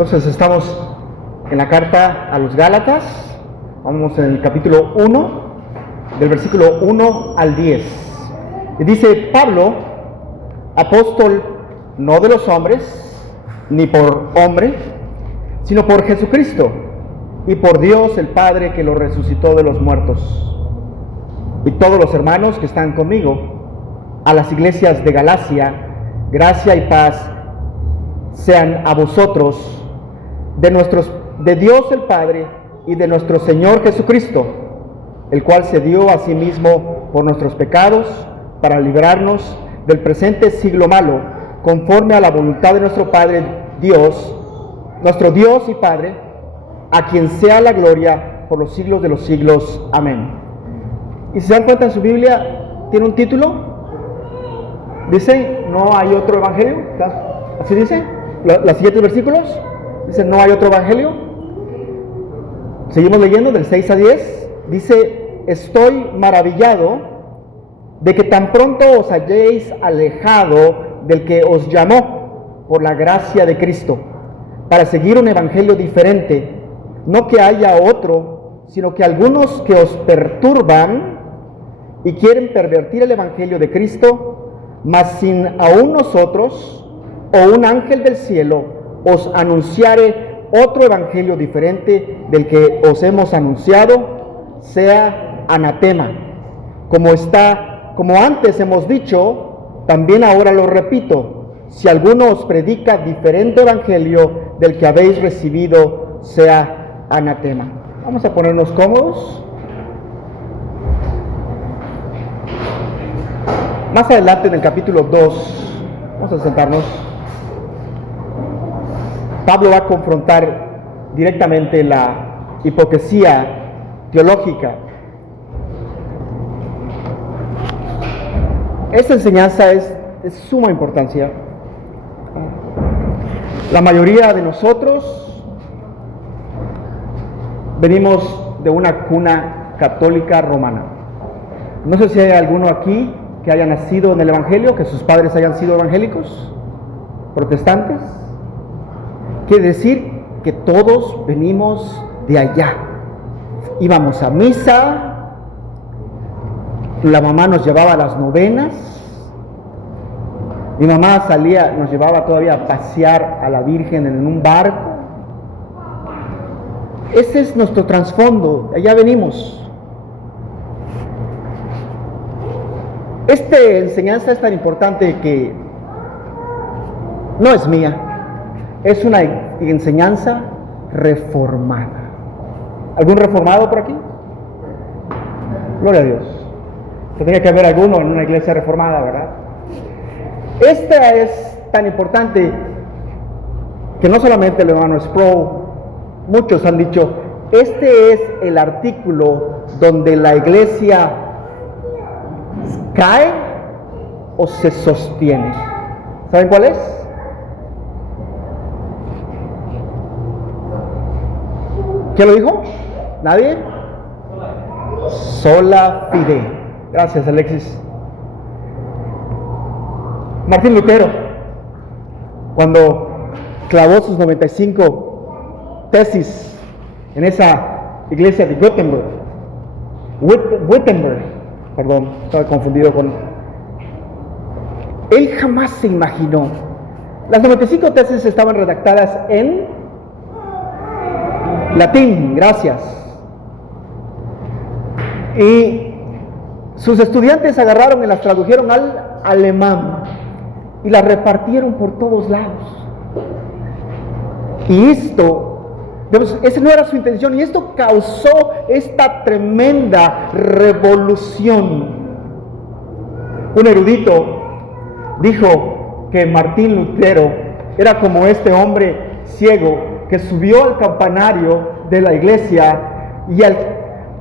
Entonces estamos en la carta a los Gálatas, vamos en el capítulo 1, del versículo 1 al 10. Y dice: Pablo, apóstol no de los hombres, ni por hombre, sino por Jesucristo, y por Dios el Padre que lo resucitó de los muertos. Y todos los hermanos que están conmigo, a las iglesias de Galacia, gracia y paz sean a vosotros, de Dios el Padre y de nuestro Señor Jesucristo, el cual se dio a sí mismo por nuestros pecados, para librarnos del presente siglo malo, conforme a la voluntad de nuestro Padre Dios, nuestro Dios y Padre, a quien sea la gloria por los siglos de los siglos. Amén. Y si se dan cuenta, en su Biblia tiene un título, dice: no hay otro evangelio. Así dice, los siguientes versículos, dice: no hay otro evangelio. Seguimos leyendo del 6 a 10, dice: estoy maravillado de que tan pronto os hayáis alejado del que os llamó por la gracia de Cristo, para seguir un evangelio diferente, no que haya otro, sino que algunos que os perturban y quieren pervertir el evangelio de Cristo, mas sin aún nosotros o un ángel del cielo os anunciare otro evangelio diferente del que os hemos anunciado, sea anatema. Como antes hemos dicho, también ahora lo repito: si alguno os predica diferente evangelio del que habéis recibido, sea anatema. Vamos a ponernos cómodos. Más adelante, en el capítulo 2, vamos a sentarnos, Pablo va a confrontar directamente la hipocresía teológica. Esta enseñanza es de suma importancia. La mayoría de nosotros venimos de una cuna católica romana. No sé si hay alguno aquí que haya nacido en el evangelio, que sus padres hayan sido evangélicos, protestantes. Quiere decir que todos venimos de allá. Íbamos a misa, la mamá nos llevaba a las novenas, mi mamá nos llevaba todavía a pasear a la Virgen en un barco. Ese es nuestro trasfondo, allá venimos. Esta enseñanza es tan importante que no es mía, es una enseñanza reformada. ¿Algún reformado por aquí? Gloria a Dios. Tendría que haber alguno en una iglesia reformada, ¿verdad? Esta es tan importante que no solamente el hermano Sproul, muchos han dicho: este es el artículo donde la iglesia cae o se sostiene. ¿Saben cuál es? ¿Quién lo dijo? ¿Nadie? Sola fide. Gracias, Alexis. Martín Lutero, cuando clavó sus 95 tesis en esa iglesia de Wittenberg, perdón, estaba confundido con... Él jamás se imaginó. Las 95 tesis estaban redactadas en latín, gracias. Y sus estudiantes agarraron y las tradujeron al alemán y las repartieron por todos lados. Y esa no era su intención, y esto causó esta tremenda revolución. Un erudito dijo que Martín Lutero era como este hombre ciego que subió al campanario de la iglesia y al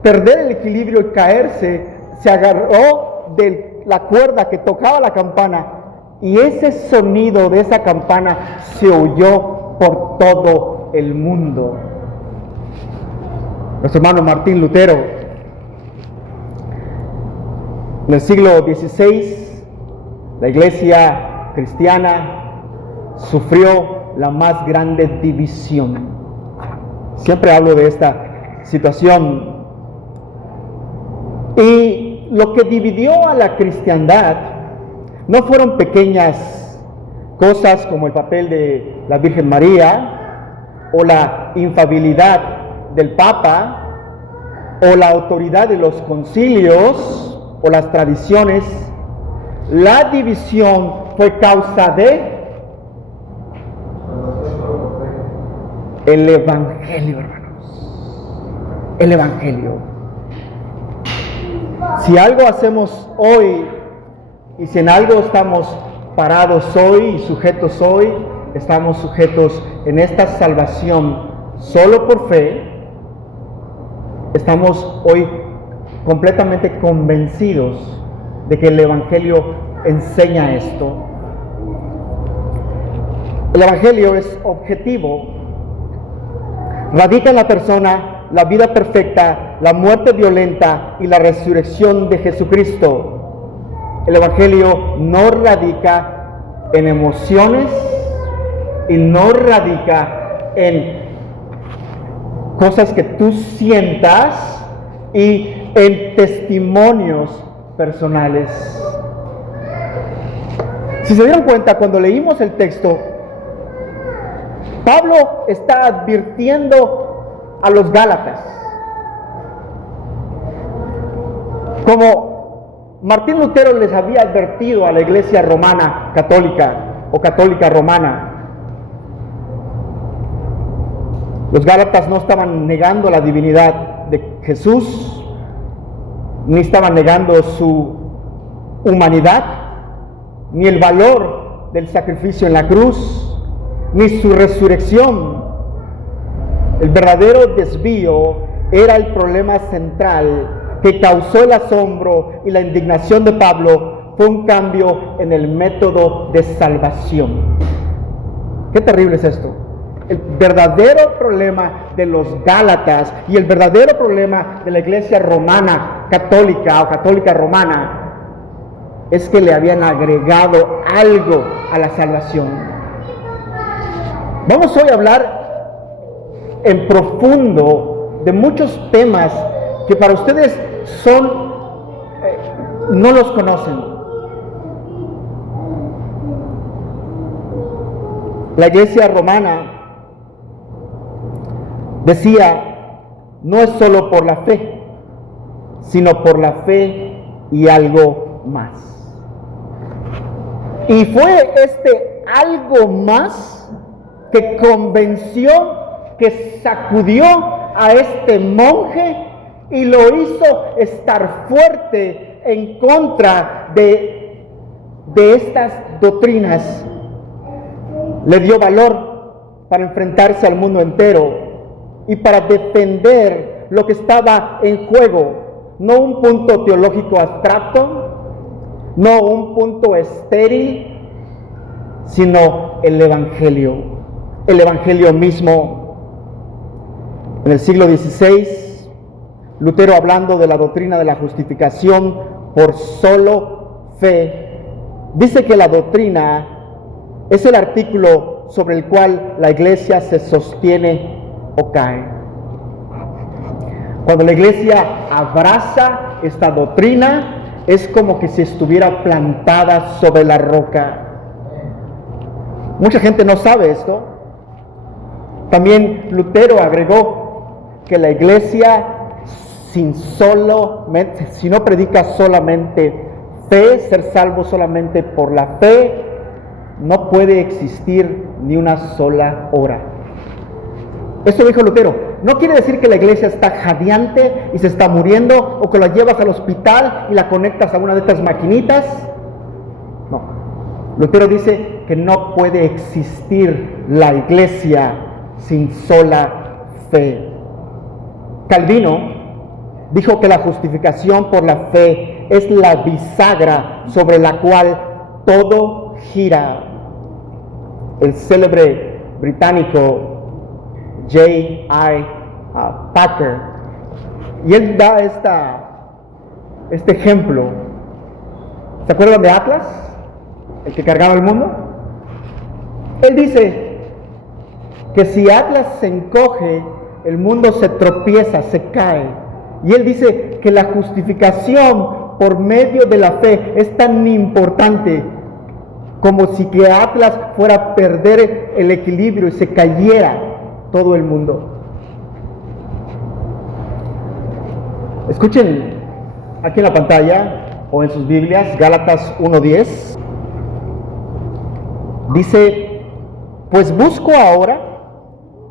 perder el equilibrio y caerse, se agarró de la cuerda que tocaba la campana, y ese sonido de esa campana se oyó por todo el mundo. Nuestro hermano Martín Lutero, en el siglo XVI, la iglesia cristiana sufrió la más grande división. Siempre hablo de esta situación. Y lo que dividió a la cristiandad no fueron pequeñas cosas como el papel de la Virgen María, o la infalibilidad del Papa, o la autoridad de los concilios, o las tradiciones. La división fue causa de el Evangelio, hermanos. El Evangelio. Si algo hacemos hoy, y si en algo estamos parados hoy y sujetos hoy, estamos sujetos en esta salvación solo por fe. Estamos hoy completamente convencidos de que el Evangelio enseña esto. El Evangelio es objetivo, radica en la persona, la vida perfecta, la muerte violenta y la resurrección de Jesucristo. El Evangelio no radica en emociones y no radica en cosas que tú sientas y en testimonios personales. Si se dieron cuenta, cuando leímos el texto, Pablo está advirtiendo a los Gálatas, como Martín Lutero les había advertido a la iglesia romana católica o católica romana. Los Gálatas no estaban negando la divinidad de Jesús, ni estaban negando su humanidad, ni el valor del sacrificio en la cruz, ni su resurrección. El verdadero desvío era el problema central que causó el asombro y la indignación de Pablo. Fue un cambio en el método de salvación. Qué terrible es esto. El verdadero problema de los Gálatas y el verdadero problema de la iglesia romana católica o católica romana es que le habían agregado algo a la salvación. Vamos hoy a hablar en profundo de muchos temas que para ustedes no los conocen. La iglesia romana decía, no es solo por la fe, sino por la fe y algo más. Y fue este algo más que convenció, que sacudió a este monje y lo hizo estar fuerte en contra de estas doctrinas. Le dio valor para enfrentarse al mundo entero y para defender lo que estaba en juego, no un punto teológico abstracto, no un punto estéril, sino el Evangelio mismo. En el siglo XVI, Lutero, hablando de la doctrina de la justificación por solo fe, dice que la doctrina es el artículo sobre el cual la iglesia se sostiene o cae. Cuando la iglesia abraza esta doctrina, es como que si estuviera plantada sobre la roca. Mucha gente no sabe esto. También Lutero agregó que la iglesia, si no predica solamente fe, ser salvo solamente por la fe, no puede existir ni una sola hora. Esto dijo Lutero. No quiere decir que la iglesia está jadeante y se está muriendo, o que la llevas al hospital y la conectas a una de estas maquinitas. No. Lutero dice que no puede existir la iglesia sin sola fe. Calvino dijo que la justificación por la fe es la bisagra sobre la cual todo gira. El célebre británico J.I. Packer, y él da este ejemplo. ¿Se acuerdan de Atlas? El que cargaba el mundo. Él dice que si Atlas se encoge, el mundo se tropieza, se cae. Y él dice que la justificación por medio de la fe es tan importante como si que Atlas fuera a perder el equilibrio y se cayera todo el mundo. Escuchen aquí en la pantalla o en sus Biblias, Gálatas 1:10. Dice, pues busco ahora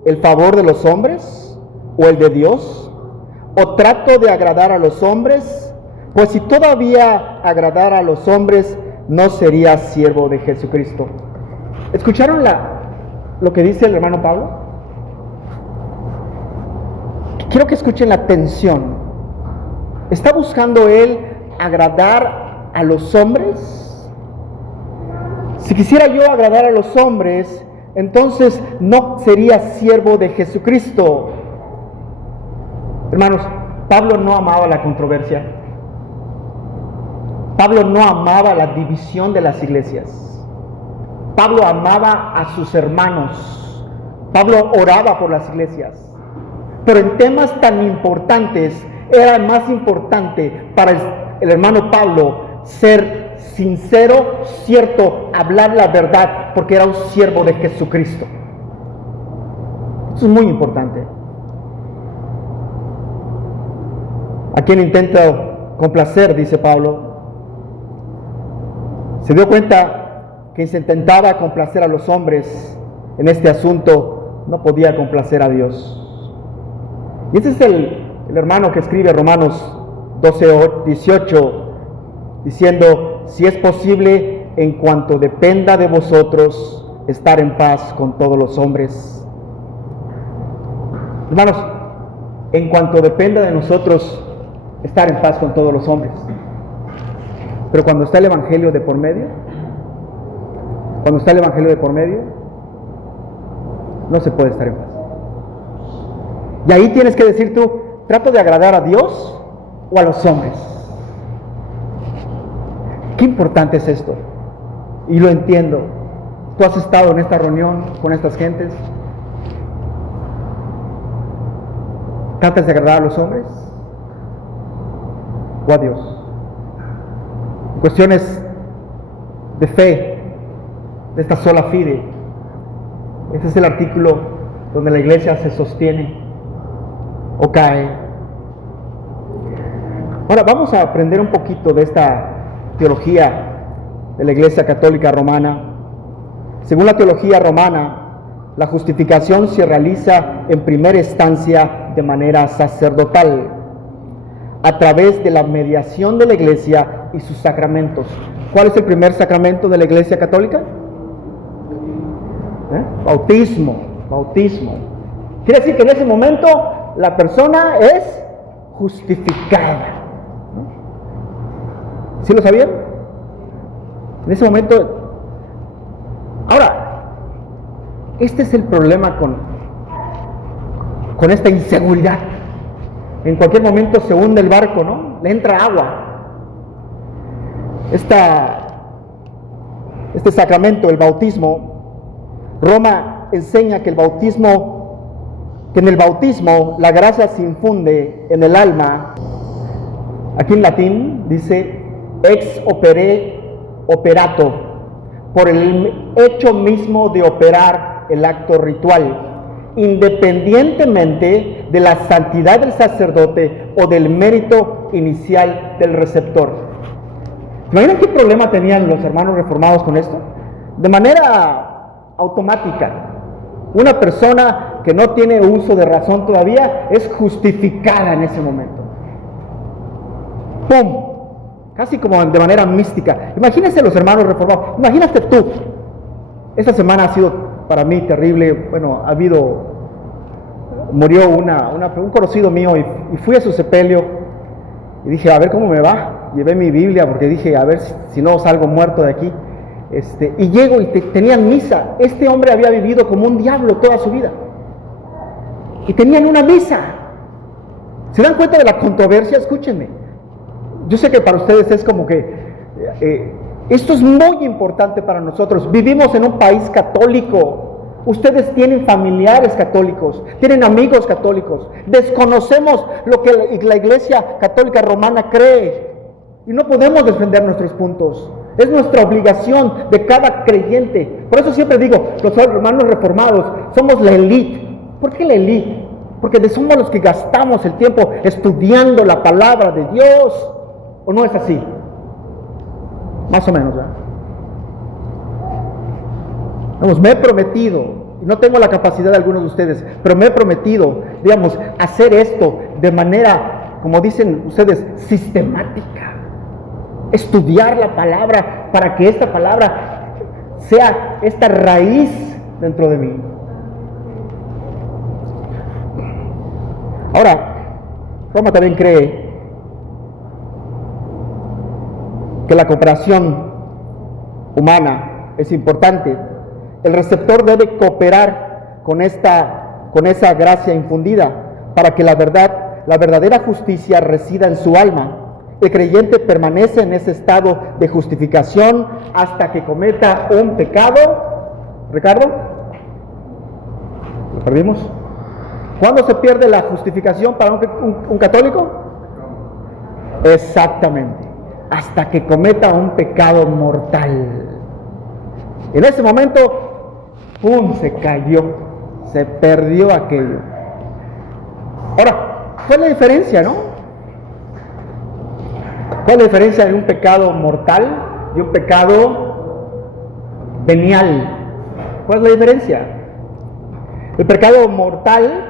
el favor de los hombres o el de Dios, o trato de agradar a los hombres, pues si todavía agradara a los hombres, no sería siervo de Jesucristo. ¿Escucharon lo que dice el hermano Pablo? Quiero que escuchen la tensión. ¿Está buscando él agradar a los hombres? Si quisiera yo agradar a los hombres, entonces no sería siervo de Jesucristo. Hermanos, Pablo no amaba la controversia. Pablo no amaba la división de las iglesias. Pablo amaba a sus hermanos. Pablo oraba por las iglesias. Pero en temas tan importantes, era más importante para el hermano Pablo ser sincero, cierto, hablar la verdad, porque era un siervo de Jesucristo. Eso es muy importante. ¿A quién intenta complacer?, dice Pablo. Se dio cuenta que se intentaba complacer a los hombres en este asunto, no podía complacer a Dios. Y ese es el hermano que escribe Romanos 12:18, diciendo, si es posible, en cuanto dependa de vosotros, estar en paz con todos los hombres. Hermanos, en cuanto dependa de nosotros, estar en paz con todos los hombres. Pero cuando está el Evangelio de por medio, no se puede estar en paz. Y ahí tienes que decir tú, ¿trato de agradar a Dios o a los hombres? Qué importante es esto. Y lo entiendo. Tú has estado en esta reunión con estas gentes. ¿Tratas de agradar a los hombres o a Dios? Cuestiones de fe, de esta sola fide. Este es el artículo donde la iglesia se sostiene o cae. Ahora vamos a aprender un poquito de esta teología de la Iglesia Católica Romana. Según la teología romana, la justificación se realiza en primera instancia de manera sacerdotal, a través de la mediación de la Iglesia y sus sacramentos. ¿Cuál es el primer sacramento de la Iglesia Católica? Bautismo. Quiere decir que en ese momento la persona es justificada. ¿Sí lo sabían? En ese momento. Ahora, este es el problema con esta inseguridad. En cualquier momento se hunde el barco, ¿no? Le entra agua. Este sacramento, el bautismo, Roma enseña que en el bautismo la gracia se infunde en el alma. Aquí en latín dice ex opere operato, por el hecho mismo de operar el acto ritual, independientemente de la santidad del sacerdote o del mérito inicial del receptor. ¿Imaginan qué problema tenían los hermanos reformados con esto? De manera automática, una persona que no tiene uso de razón todavía es justificada en ese momento. ¡Pum! Casi como de manera mística. Imagínense los hermanos reformados. Imagínate tú. Esta semana ha sido para mí terrible. Bueno, murió un conocido mío y fui a su sepelio y dije, a ver cómo me va. Llevé mi Biblia porque dije, a ver si no salgo muerto de aquí. Y llego y tenían misa. Este hombre había vivido como un diablo toda su vida. Y tenían una misa. ¿Se dan cuenta de la controversia? Escúchenme. Yo sé que para ustedes es como que esto es muy importante para nosotros. Vivimos en un país católico. Ustedes tienen familiares católicos, tienen amigos católicos. Desconocemos lo que la Iglesia Católica Romana cree y no podemos defender nuestros puntos. Es nuestra obligación de cada creyente. Por eso siempre digo, los hermanos reformados somos la élite. ¿Por qué la élite? Porque somos los que gastamos el tiempo estudiando la palabra de Dios. ¿O no es así? Más o menos, ¿verdad? Vamos, me he prometido, y no tengo la capacidad de algunos de ustedes, pero me he prometido, digamos, hacer esto de manera, como dicen ustedes, sistemática. Estudiar la palabra para que esta palabra sea esta raíz dentro de mí. Ahora, Roma también cree que la cooperación humana es importante. El receptor debe cooperar con esa gracia infundida para que la verdadera justicia resida en su alma. El creyente permanece en ese estado de justificación hasta que cometa un pecado. ¿Ricardo? ¿Lo perdimos? ¿Cuándo se pierde la justificación para un católico? Exactamente. Hasta que cometa un pecado mortal. En ese momento, ¡pum!, se cayó, se perdió aquello. Ahora, ¿cuál es la diferencia, no? ¿Cuál es la diferencia de un pecado mortal y un pecado venial? ¿Cuál es la diferencia? El pecado mortal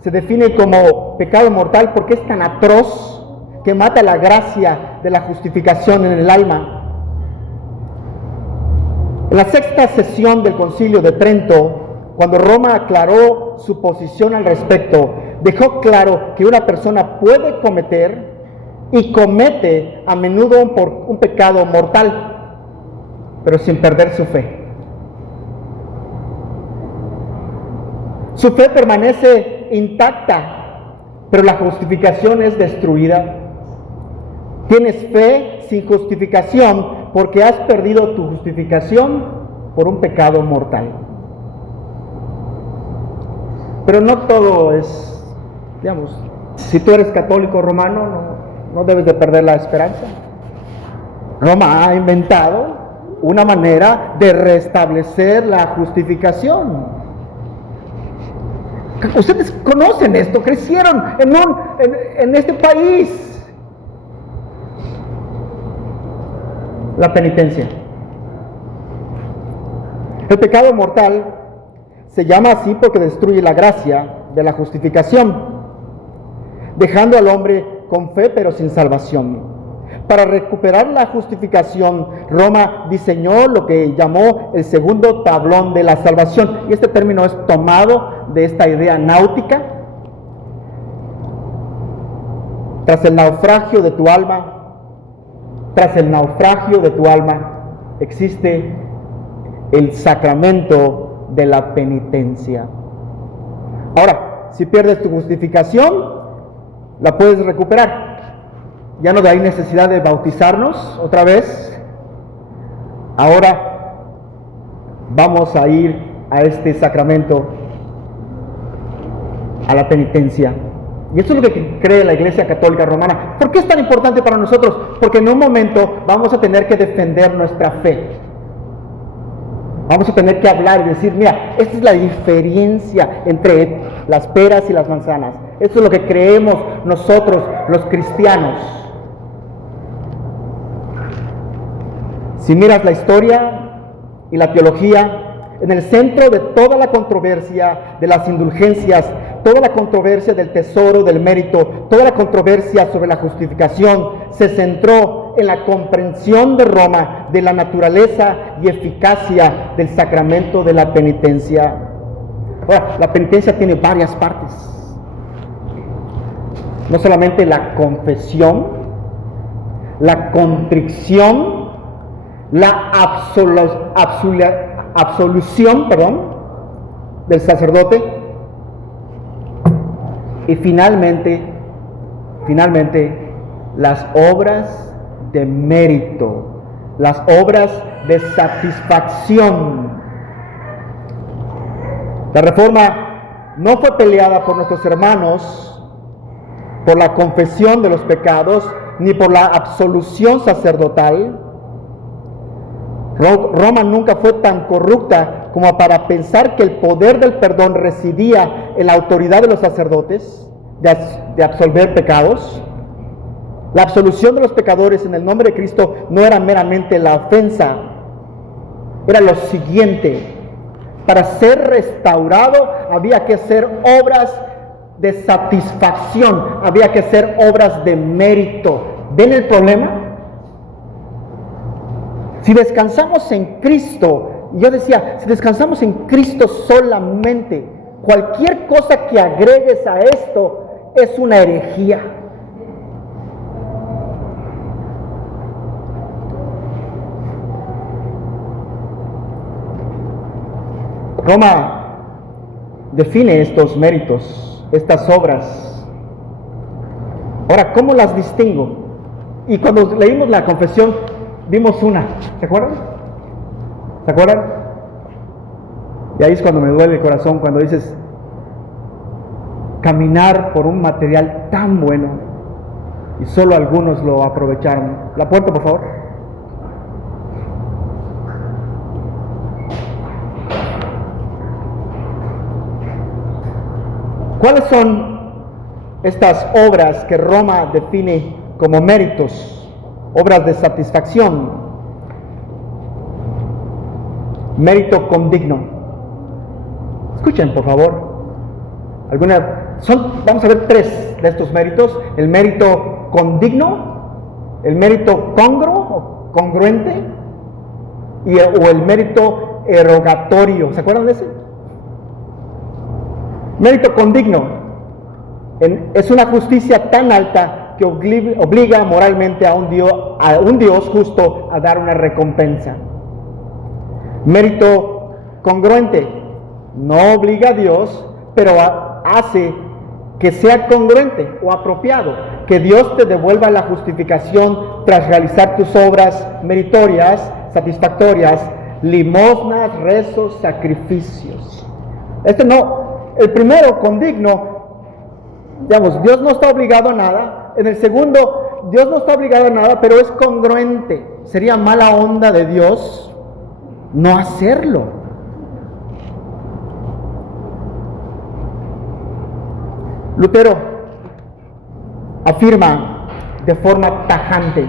se define como pecado mortal porque es tan atroz que mata la gracia de la justificación en el alma. En la sexta sesión del Concilio de Trento, cuando Roma aclaró su posición al respecto, dejó claro que una persona puede cometer y comete a menudo un pecado mortal, pero sin perder su fe. Su fe permanece intacta, pero la justificación es destruida. Tienes fe sin justificación porque has perdido tu justificación por un pecado mortal. Pero no todo es, digamos, si tú eres católico romano, no debes de perder la esperanza. Roma ha inventado una manera de restablecer la justificación. Ustedes conocen esto, crecieron en este país. La penitencia. El pecado mortal se llama así porque destruye la gracia de la justificación, dejando al hombre con fe pero sin salvación. Para recuperar la justificación, Roma diseñó lo que llamó el segundo tablón de la salvación, y este término es tomado de esta idea náutica. Tras el naufragio de tu alma, existe el sacramento de la penitencia. Ahora, si pierdes tu justificación, la puedes recuperar. Ya no hay necesidad de bautizarnos otra vez. Ahora vamos a ir a este sacramento, a la penitencia. Y eso es lo que cree la Iglesia Católica Romana. ¿Por qué es tan importante para nosotros? Porque en un momento vamos a tener que defender nuestra fe. Vamos a tener que hablar y decir, mira, esta es la diferencia entre las peras y las manzanas. Esto es lo que creemos nosotros, los cristianos. Si miras la historia y la teología, en el centro de toda la controversia de las indulgencias, toda la controversia del tesoro del mérito, toda la controversia sobre la justificación, se centró en la comprensión de Roma de la naturaleza y eficacia del sacramento de la penitencia. Ahora, la penitencia tiene varias partes. No solamente la confesión, la contrición, la absolución del sacerdote, y finalmente las obras de mérito, las obras de satisfacción. La reforma no fue peleada por nuestros hermanos, por la confesión de los pecados, ni por la absolución sacerdotal. Roma nunca fue tan corrupta como para pensar que el poder del perdón residía en la autoridad de los sacerdotes de absolver pecados. La absolución de los pecadores en el nombre de Cristo no era meramente la ofensa, era lo siguiente: para ser restaurado había que hacer obras de satisfacción, había que hacer obras de mérito. ¿Ven el problema? Si descansamos en Cristo, yo decía, si descansamos en Cristo solamente, cualquier cosa que agregues a esto es una herejía. Roma define estos méritos, estas obras. Ahora, ¿cómo las distingo? Y cuando leímos la confesión, vimos una. ¿Se acuerdan? ¿Se acuerdan? Y ahí es cuando me duele el corazón, cuando dices, caminar por un material tan bueno y solo algunos lo aprovecharon. La puerta, por favor. ¿Cuáles son estas obras que Roma define como méritos? Obras de satisfacción. Mérito condigno. Escuchen, por favor. Vamos a ver tres de estos méritos: el mérito condigno, el mérito congruo o congruente, o el mérito erogatorio. ¿Se acuerdan de ese? Mérito condigno es una justicia tan alta que obliga moralmente a un Dios justo a dar una recompensa. Mérito congruente no obliga a Dios, pero hace que sea congruente o apropiado, que Dios te devuelva la justificación tras realizar tus obras meritorias, satisfactorias, limosnas, rezos, sacrificios. El primero, condigno, digamos, Dios no está obligado a nada. En el segundo, Dios no está obligado a nada, pero es congruente. Sería mala onda de Dios no hacerlo. Lutero afirma de forma tajante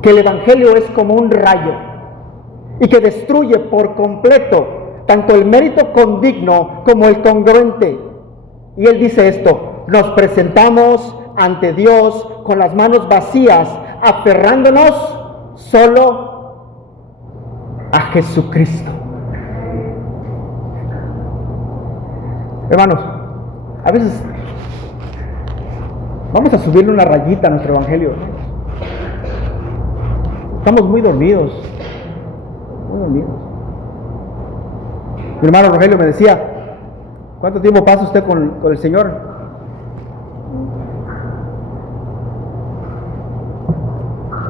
que el Evangelio es como un rayo y que destruye por completo tanto el mérito condigno como el congruente. Y él dice esto: nos presentamos ante Dios con las manos vacías, aferrándonos solo a Jesucristo. Hermanos, a veces vamos a subirle una rayita a nuestro evangelio. Estamos muy dormidos. Muy dormidos. Mi hermano Rogelio me decía: ¿cuánto tiempo pasa usted con el Señor?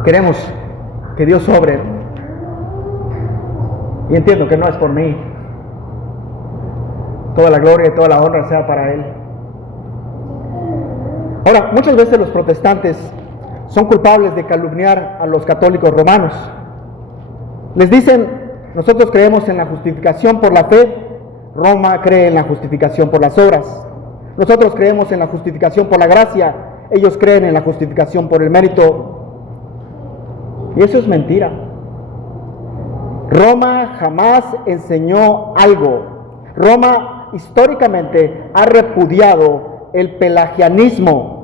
Queremos que Dios obre. Y entiendo que no es por mí. Toda la gloria y toda la honra sea para Él. Ahora, muchas veces los protestantes son culpables de calumniar a los católicos romanos. Les dicen: nosotros creemos en la justificación por la fe, Roma cree en la justificación por las obras. Nosotros creemos en la justificación por la gracia, ellos creen en la justificación por el mérito. Y eso es mentira. Roma jamás enseñó algo. Roma históricamente ha repudiado el pelagianismo.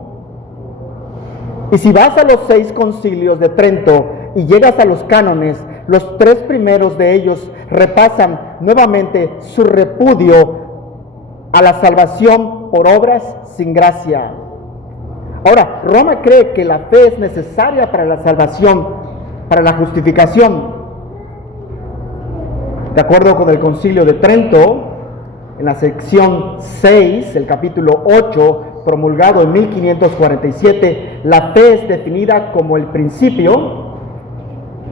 Y si vas a los 6 concilios de Trento y llegas a los cánones, los 3 primeros de ellos repasan nuevamente su repudio a la salvación por obras sin gracia. Ahora, Roma cree que la fe es necesaria para la salvación, para la justificación. De acuerdo con el concilio de Trento, en la sección 6, el capítulo 8, promulgado en 1547, la fe es definida como el principio,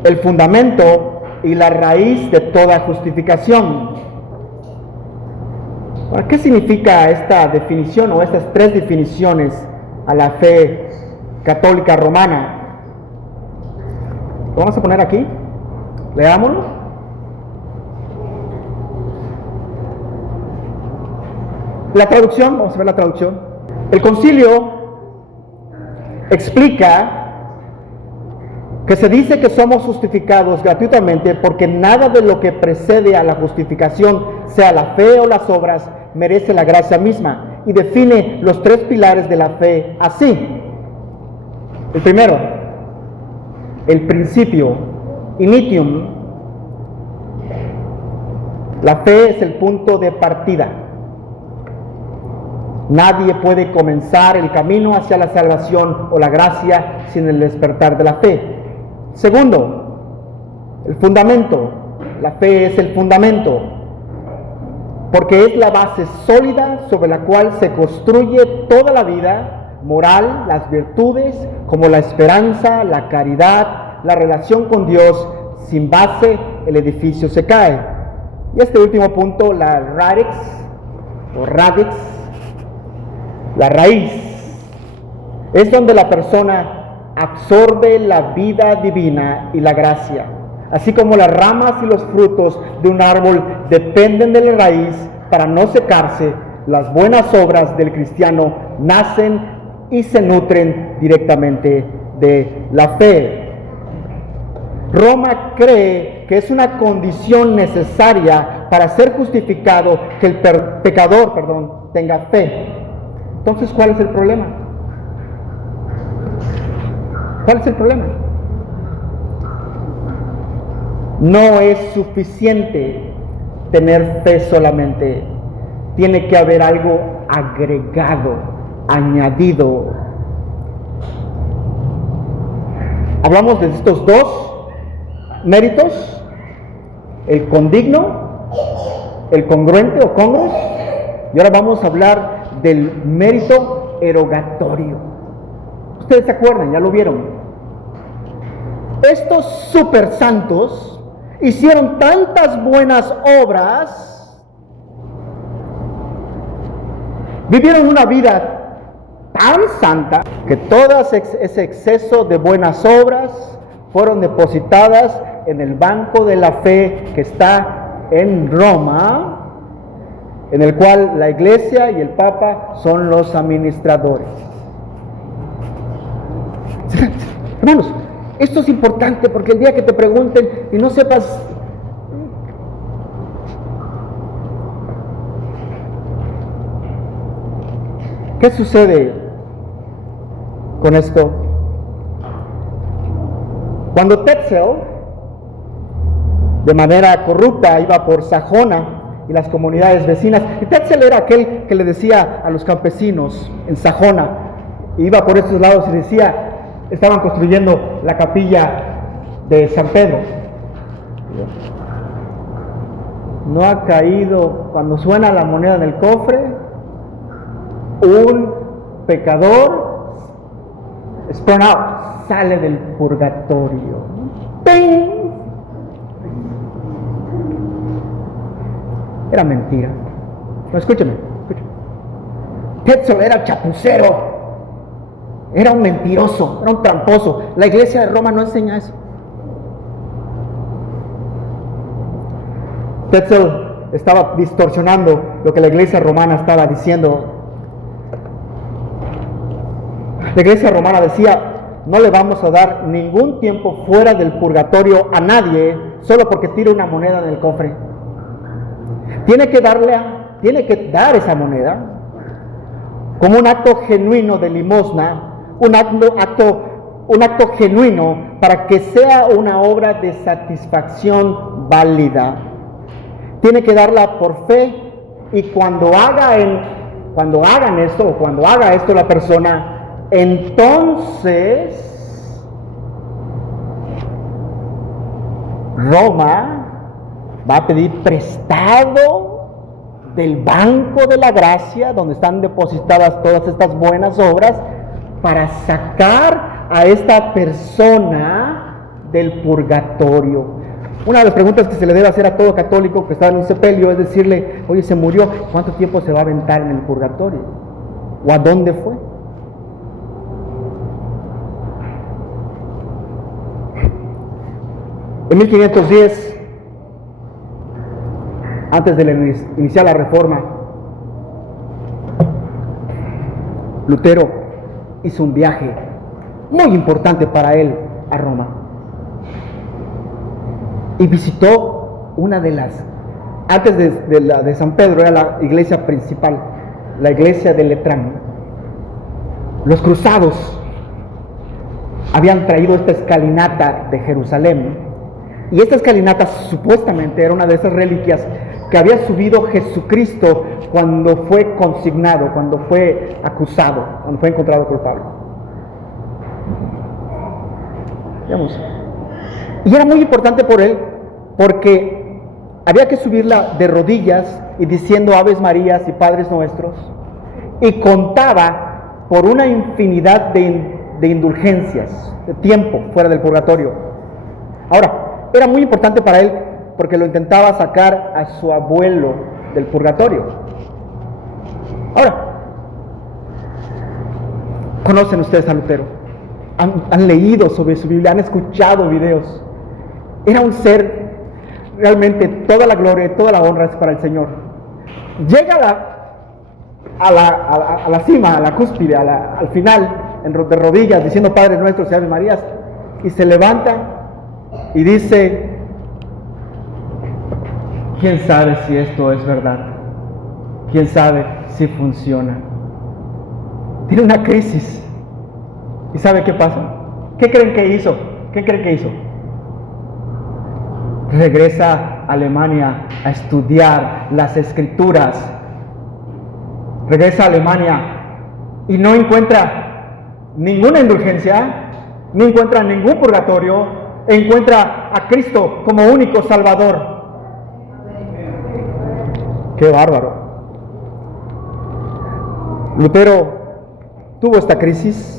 el fundamento y la raíz de toda justificación. Ahora, ¿qué significa esta definición o estas tres definiciones a la fe católica romana? Lo vamos a poner aquí. Leámoslo. La traducción, vamos a ver la traducción. El concilio explica que se dice que somos justificados gratuitamente porque nada de lo que precede a la justificación, sea la fe o las obras, merece la gracia misma, y define los tres pilares de la fe así. El primero, el principio, initium. La fe es el punto de partida. Nadie puede comenzar el camino hacia la salvación o la gracia sin el despertar de la fe. Segundo, el fundamento. La fe es el fundamento, porque es la base sólida sobre la cual se construye toda la vida moral, las virtudes, como la esperanza, la caridad, la relación con Dios. Sin base, el edificio se cae. Y este último punto, la radix, la raíz, es donde la persona absorbe la vida divina y la gracia. Así como las ramas y los frutos de un árbol dependen de la raíz para no secarse, las buenas obras del cristiano nacen y se nutren directamente de la fe. Roma cree que es una condición necesaria para ser justificado que el pecador tenga fe. Entonces, ¿cuál es el problema? ¿Cuál es el problema? No es suficiente tener fe solamente. Tiene que haber algo agregado, añadido. Hablamos de estos dos méritos: el condigno, el congruente o congruos, y ahora vamos a hablar del mérito erogatorio. Ustedes se acuerdan, ya lo vieron. Estos super santos hicieron tantas buenas obras, vivieron una vida tan santa, que todo ese exceso de buenas obras fueron depositadas en el banco de la fe que está en Roma, en el cual la iglesia y el papa son los administradores. Hermanos, esto es importante porque el día que te pregunten y no sepas, ¿qué sucede con esto? Cuando Tetzel, de manera corrupta, iba por Sajona y las comunidades vecinas, y Tetzel era aquel que le decía a los campesinos en Sajona, iba por estos lados y decía, estaban construyendo la capilla de San Pedro. No ha caído, cuando suena la moneda en el cofre, un pecador spun out, sale del purgatorio. ¡Ting! Era mentira. No, escúchame. Tetzel era chapucero, era un mentiroso, era un tramposo. La iglesia de Roma no enseña eso. Tetzel estaba distorsionando lo que la iglesia romana estaba diciendo. La iglesia romana decía, no le vamos a dar ningún tiempo fuera del purgatorio a nadie solo porque tira una moneda en el cofre. Tiene que dar esa moneda como un acto genuino de limosna, un acto genuino para que sea una obra de satisfacción válida. Tiene que darla por fe, y cuando haga esto la persona, entonces Roma va a pedir prestado del banco de la gracia, donde están depositadas todas estas buenas obras, para sacar a esta persona del purgatorio. Una de las preguntas que se le debe hacer a todo católico que está en un sepelio es decirle, oye, se murió, ¿cuánto tiempo se va a aventar en el purgatorio? ¿O a dónde fue? En 1510, antes de iniciar la Reforma, Lutero hizo un viaje muy importante para él a Roma y visitó una de las, antes de la de San Pedro, era la iglesia principal, la iglesia de Letrán. Los cruzados habían traído esta escalinata de Jerusalén, y esta escalinata supuestamente era una de esas reliquias que había subido Jesucristo cuando fue consignado, cuando fue acusado, cuando fue encontrado culpable. Veamos. Y era muy importante por él, porque había que subirla de rodillas y diciendo Aves Marías y Padres Nuestros, y contaba por una infinidad de indulgencias, de tiempo fuera del purgatorio. Ahora, era muy importante para él porque lo intentaba sacar a su abuelo del purgatorio. Ahora, ¿conocen ustedes a Lutero? ¿Han leído sobre su Biblia? ¿Han escuchado videos? Era un ser, realmente toda la gloria y toda la honra es para el Señor. Llega a la cima, a la cúspide, al final, de rodillas, diciendo Padre Nuestro y Ave Marías, y se levanta y dice, ¿quién sabe si esto es verdad? ¿Quién sabe si funciona? Tiene una crisis. ¿Y sabe qué pasa? ¿Qué creen que hizo? ¿Qué creen que hizo? Regresa a Alemania a estudiar las Escrituras. Regresa a Alemania y no encuentra ninguna indulgencia, no encuentra ningún purgatorio, encuentra a Cristo como único Salvador. ¡Qué bárbaro! Lutero tuvo esta crisis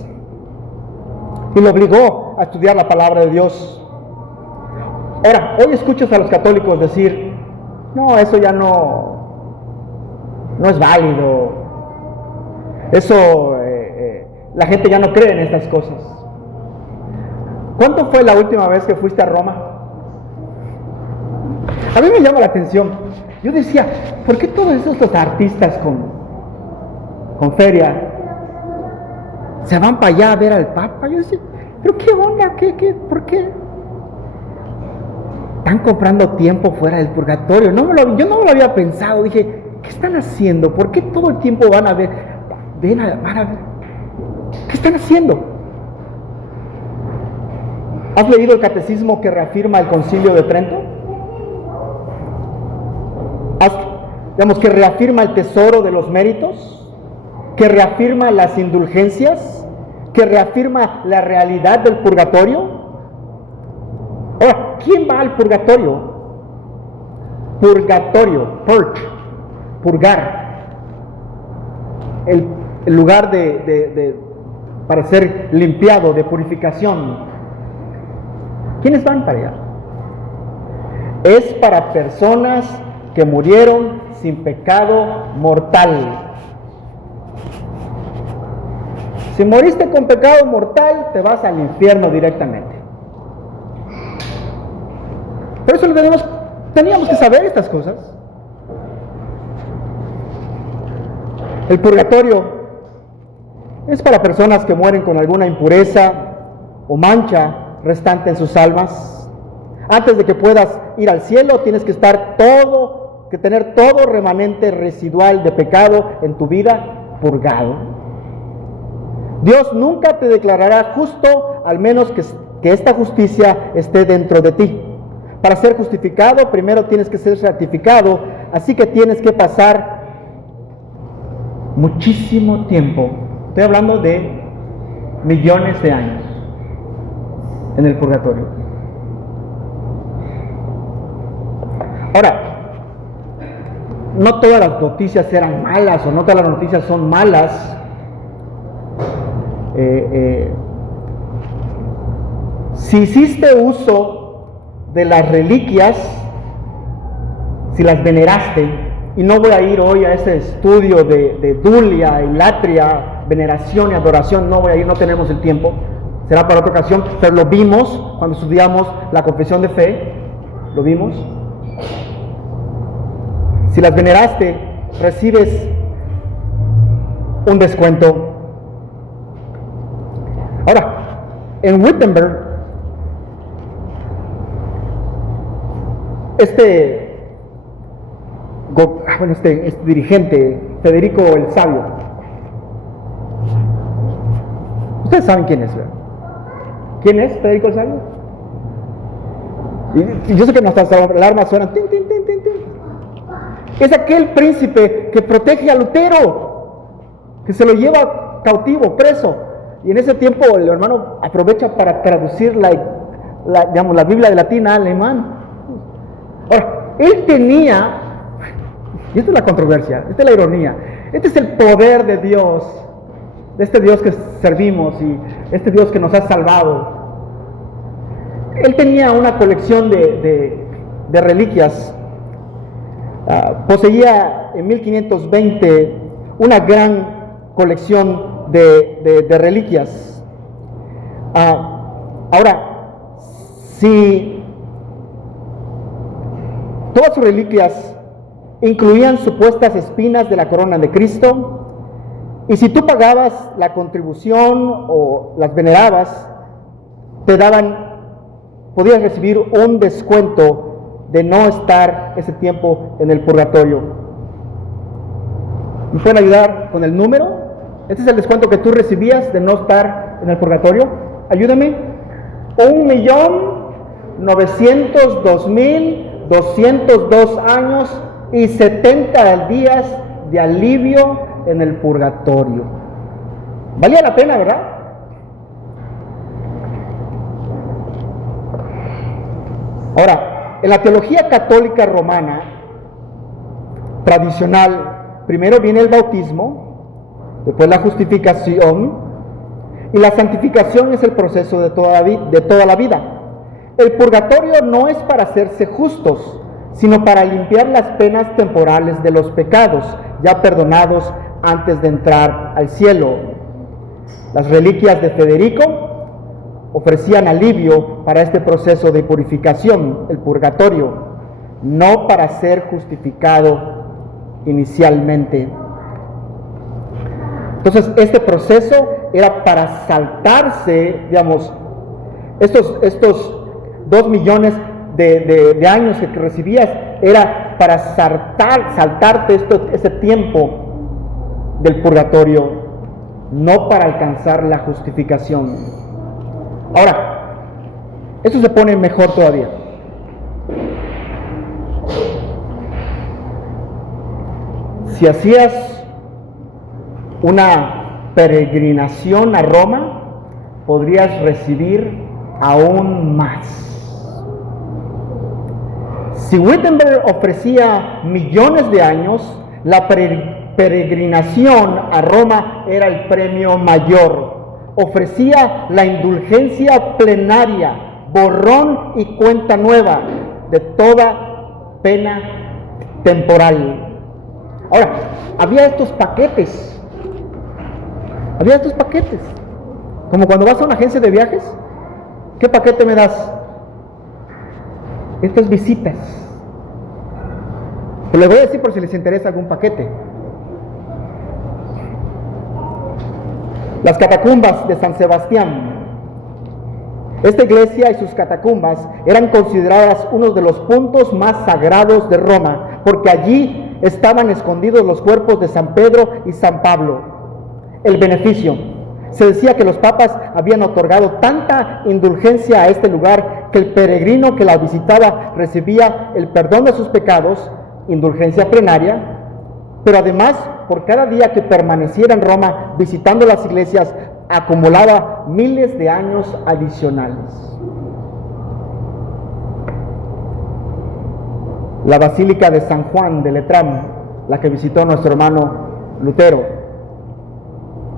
y lo obligó a estudiar la palabra de Dios. Ahora, hoy escuchas a los católicos decir, no, eso ya no es válido, eso, la gente ya no cree en estas cosas. ¿Cuándo fue la última vez que fuiste a Roma? A mí me llama la atención. Yo decía, ¿por qué todos estos artistas con feria se van para allá a ver al Papa? Yo decía, ¿pero qué onda? ¿Por qué? Están comprando tiempo fuera del purgatorio. Yo no me lo había pensado. Dije, ¿qué están haciendo? ¿Por qué todo el tiempo van a ver? Van a ver. ¿Qué están haciendo? ¿Has leído el catecismo que reafirma el Concilio de Trento? Digamos, que reafirma el tesoro de los méritos, que reafirma las indulgencias, que reafirma la realidad del purgatorio. Ahora, ¿quién va al purgatorio? Purgatorio, purge, purgar. El lugar para ser limpiado, de purificación. ¿Quiénes van para allá? Es para personas que murieron sin pecado mortal. Si moriste con pecado mortal, te vas al infierno directamente. Por eso teníamos que saber estas cosas. El purgatorio es para personas que mueren con alguna impureza o mancha restante en sus almas. Antes de que puedas ir al cielo, tienes que tener todo remanente residual de pecado en tu vida purgado. Dios nunca te declarará justo, al menos que esta justicia esté dentro de ti. Para ser justificado, primero tienes que ser santificado, así que tienes que pasar muchísimo tiempo. Estoy hablando de millones de años en el purgatorio. Ahora, no todas las noticias eran malas, o no todas las noticias son malas. Si hiciste uso de las reliquias, si las veneraste, y no voy a ir hoy a ese estudio de dulia, ilatria, veneración y adoración, no voy a ir, no tenemos el tiempo, será para otra ocasión, pero lo vimos cuando estudiamos la confesión de fe, lo vimos. Si las veneraste, recibes un descuento. Ahora, en Wittenberg, este dirigente, Federico el Sabio, ustedes saben quién es, ¿verdad? ¿Quién es Federico el Sabio? Y yo sé que nuestras alarmas suenan tin, tin, tin, tin, tin. Es aquel príncipe que protege a Lutero, que se lo lleva cautivo, preso, y en ese tiempo el hermano aprovecha para traducir la Biblia de latín a alemán. Ahora, él tenía, y esta es la controversia, esta es la ironía, este es el poder de Dios, de este Dios que servimos y este Dios que nos ha salvado. Él tenía una colección de reliquias. Poseía en 1520 una gran colección de reliquias. Ahora, si todas sus reliquias incluían supuestas espinas de la corona de Cristo, y si tú pagabas la contribución o las venerabas, podías recibir un descuento de no estar ese tiempo en el purgatorio. ¿Me pueden ayudar con el número? Este es el descuento que tú recibías de no estar en el purgatorio. Ayúdame. 1.902.202 años y 70 días de alivio en el purgatorio. Valía la pena, ¿verdad? Ahora, en la teología católica romana tradicional, primero viene el bautismo, después la justificación, y la santificación es el proceso de toda la vida. El purgatorio no es para hacerse justos, sino para limpiar las penas temporales de los pecados, ya perdonados antes de entrar al cielo. Las reliquias de Federico ofrecían alivio para este proceso de purificación, el purgatorio, no para ser justificado inicialmente. Entonces, este proceso era para saltarse, digamos, estos 2 millones de años que recibías, era para saltarte este tiempo del purgatorio, no para alcanzar la justificación. Ahora, esto se pone mejor todavía. Si hacías una peregrinación a Roma, podrías recibir aún más. Si Wittenberg ofrecía millones de años, la peregrinación a Roma era el premio mayor. Ofrecía la indulgencia plenaria, borrón y cuenta nueva de toda pena temporal. Ahora, había estos paquetes, como cuando vas a una agencia de viajes. ¿Qué paquete me das? Estas visitas. Pues les voy a decir por si les interesa algún paquete. Las catacumbas de San Sebastián. Esta iglesia y sus catacumbas eran consideradas uno de los puntos más sagrados de Roma, porque allí estaban escondidos los cuerpos de San Pedro y San Pablo. El beneficio. Se decía que los papas habían otorgado tanta indulgencia a este lugar que el peregrino que la visitaba recibía el perdón de sus pecados, indulgencia plenaria, pero además, por cada día que permaneciera en Roma visitando las iglesias, acumulaba miles de años adicionales. La Basílica de San Juan de Letrán, la que visitó nuestro hermano Lutero,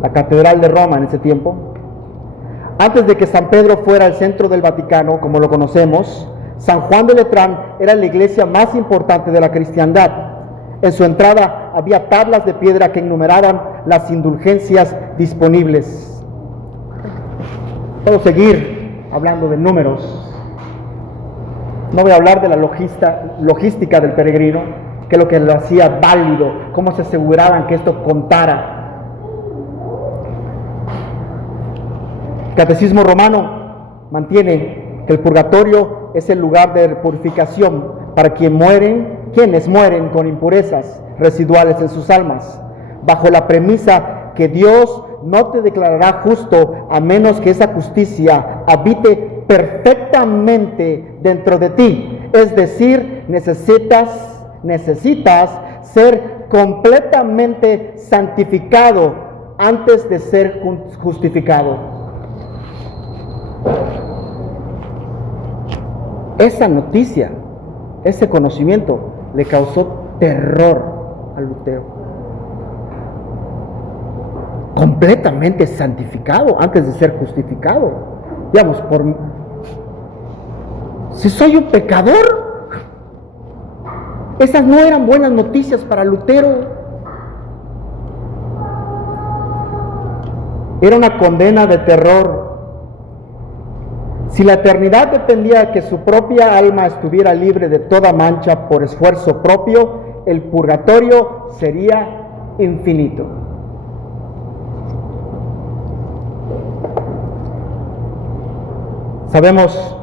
la Catedral de Roma en ese tiempo. Antes de que San Pedro fuera el centro del Vaticano, como lo conocemos, San Juan de Letrán era la iglesia más importante de la cristiandad. En su entrada había tablas de piedra que enumeraban las indulgencias disponibles. Puedo seguir hablando de números. No voy a hablar de la logística del peregrino, que es lo que lo hacía válido, cómo se aseguraban que esto contara. El Catecismo Romano mantiene que el purgatorio es el lugar de purificación para quienes mueren con impurezas residuales en sus almas, bajo la premisa que Dios no te declarará justo a menos que esa justicia habite perfectamente dentro de ti. Es decir, necesitas ser completamente santificado antes de ser justificado. Esa noticia, ese conocimiento le causó terror a Lutero. Completamente santificado antes de ser justificado. Digamos, si soy un pecador, esas no eran buenas noticias para Lutero. Era una condena de terror. Si la eternidad dependía de que su propia alma estuviera libre de toda mancha por esfuerzo propio, el purgatorio sería infinito. Sabemos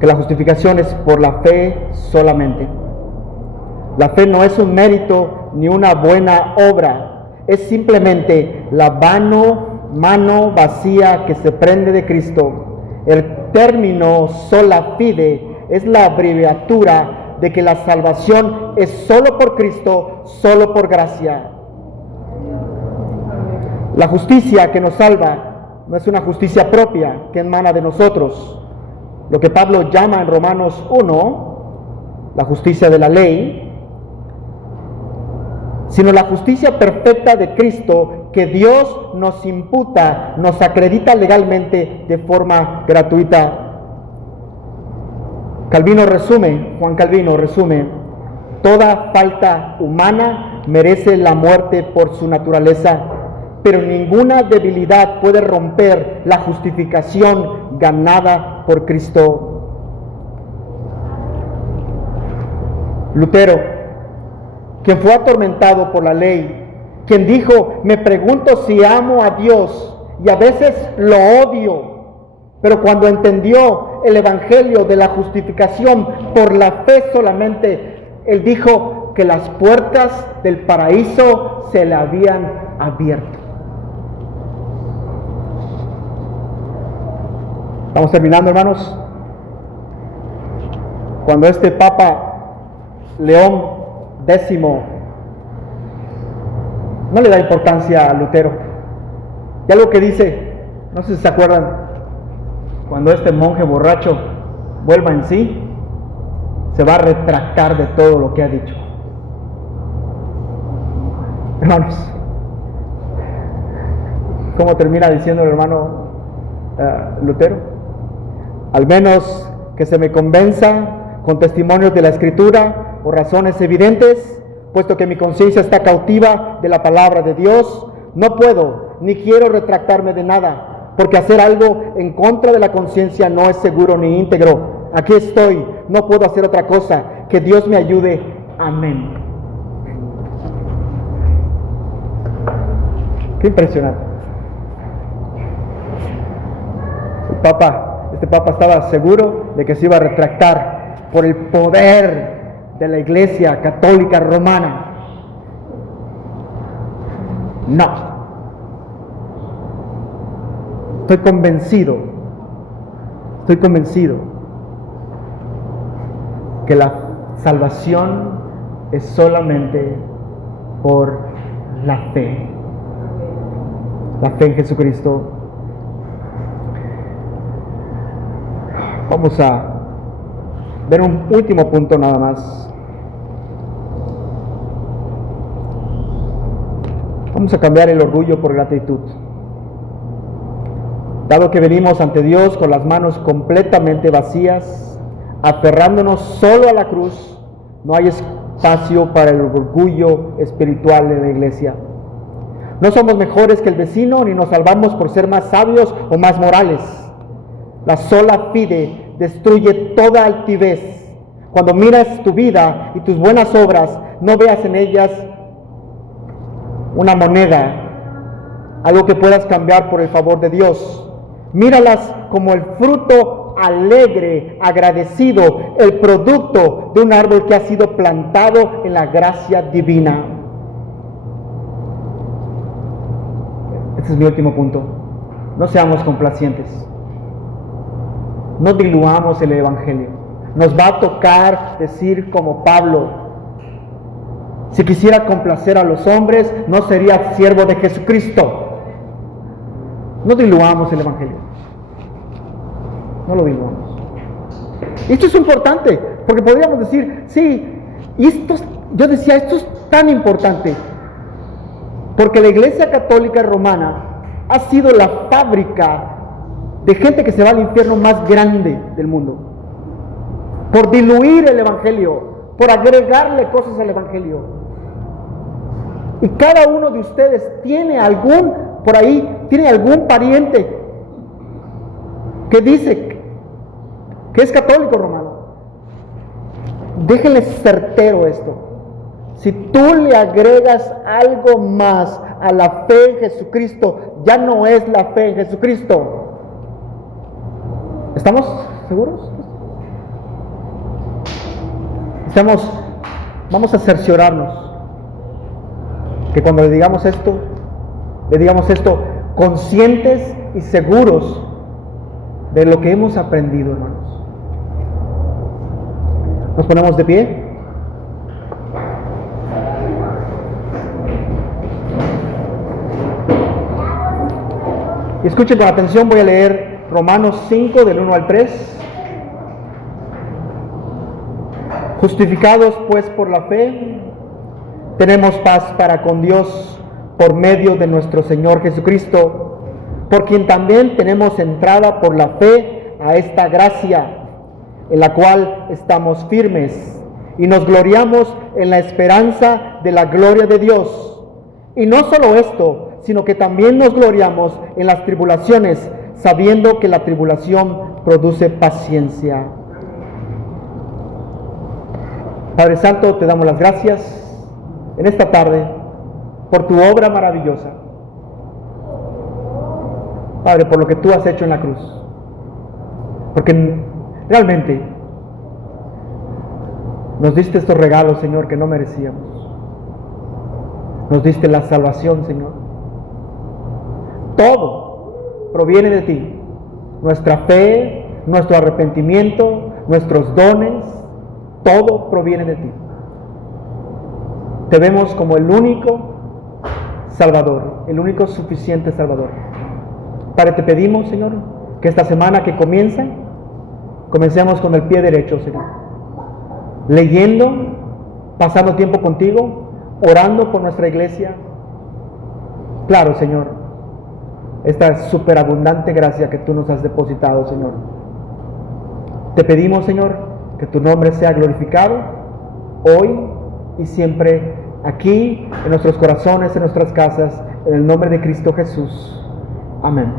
que la justificación es por la fe solamente. La fe no es un mérito ni una buena obra, es simplemente la mano vacía que se prende de Cristo. El término sola fide es la abreviatura de que la salvación es solo por Cristo, solo por gracia. La justicia que nos salva no es una justicia propia que emana de nosotros, lo que Pablo llama en Romanos 1, la justicia de la ley, sino la justicia perfecta de Cristo que Dios nos imputa, nos acredita legalmente de forma gratuita. Juan Calvino resume, toda falta humana merece la muerte por su naturaleza, pero ninguna debilidad puede romper la justificación ganada por Cristo. Lutero, quien fue atormentado por la ley, quien dijo, me pregunto si amo a Dios y a veces lo odio, pero cuando entendió el evangelio de la justificación por la fe solamente, él dijo que las puertas del paraíso se le habían abierto. Estamos terminando, hermanos. Cuando este Papa León X no le da importancia a Lutero, y algo que dice, no sé si se acuerdan, cuando este monje borracho vuelva en sí, se va a retractar de todo lo que ha dicho. Hermanos, ¿cómo termina diciendo el hermano Lutero? Al menos que se me convenza con testimonios de la Escritura o razones evidentes, puesto que mi conciencia está cautiva de la palabra de Dios, no puedo ni quiero retractarme de nada, porque hacer algo en contra de la conciencia no es seguro ni íntegro. Aquí estoy, no puedo hacer otra cosa, que Dios me ayude. Amén. Qué impresionante. Este Papa estaba seguro de que se iba a retractar por el poder de la Iglesia Católica Romana. No. Estoy convencido que la salvación es solamente por la fe en Jesucristo. Vamos a ver un último punto nada más. Vamos a cambiar el orgullo por gratitud. Dado que venimos ante Dios con las manos completamente vacías, aferrándonos solo a la cruz, no hay espacio para el orgullo espiritual en la iglesia. No somos mejores que el vecino, ni nos salvamos por ser más sabios o más morales. La sola fide destruye toda altivez. Cuando miras tu vida y tus buenas obras, no veas en ellas una moneda, algo que puedas cambiar por el favor de Dios. Míralas como el fruto alegre, agradecido, el producto de un árbol que ha sido plantado en la gracia divina. Este es mi último punto. No seamos complacientes. No diluamos el Evangelio. Nos va a tocar decir como Pablo: si quisiera complacer a los hombres, no sería siervo de Jesucristo. No diluamos el Evangelio. No lo diluamos. Esto es importante, porque podríamos decir, sí, yo decía, esto es tan importante, porque la Iglesia Católica Romana ha sido la fábrica de gente que se va al infierno más grande del mundo, por diluir el Evangelio, por agregarle cosas al Evangelio. Y cada uno de ustedes tiene algún pariente que dice que es católico romano. Déjenle certero esto: si tú le agregas algo más a la fe en Jesucristo, ya no es la fe en Jesucristo. ¿Estamos seguros? Vamos a cerciorarnos que cuando le digamos esto conscientes y seguros de lo que hemos aprendido, hermanos. Nos ponemos de pie. Y escuchen con atención, voy a leer Romanos 5 del 1 al 3. Justificados pues por la fe, tenemos paz para con Dios por medio de nuestro Señor Jesucristo, por quien también tenemos entrada por la fe a esta gracia, en la cual estamos firmes y nos gloriamos en la esperanza de la gloria de Dios. Y no solo esto, sino que también nos gloriamos en las tribulaciones, sabiendo que la tribulación produce paciencia. Padre Santo, te damos las gracias en esta tarde por tu obra maravillosa. Padre, por lo que tú has hecho en la cruz. Porque realmente nos diste estos regalos, Señor, que no merecíamos. Nos diste la salvación, Señor. Todo proviene de ti. Nuestra fe, nuestro arrepentimiento, nuestros dones, todo proviene de ti. Te vemos como el único Salvador, el único suficiente Salvador. Padre, te pedimos, Señor, que esta semana que comienza, comencemos con el pie derecho, Señor. Leyendo, pasando tiempo contigo, orando por nuestra iglesia. Claro, Señor, esta superabundante gracia que tú nos has depositado, Señor. Te pedimos, Señor, que tu nombre sea glorificado hoy y siempre, aquí, en nuestros corazones, en nuestras casas, en el nombre de Cristo Jesús. Amén.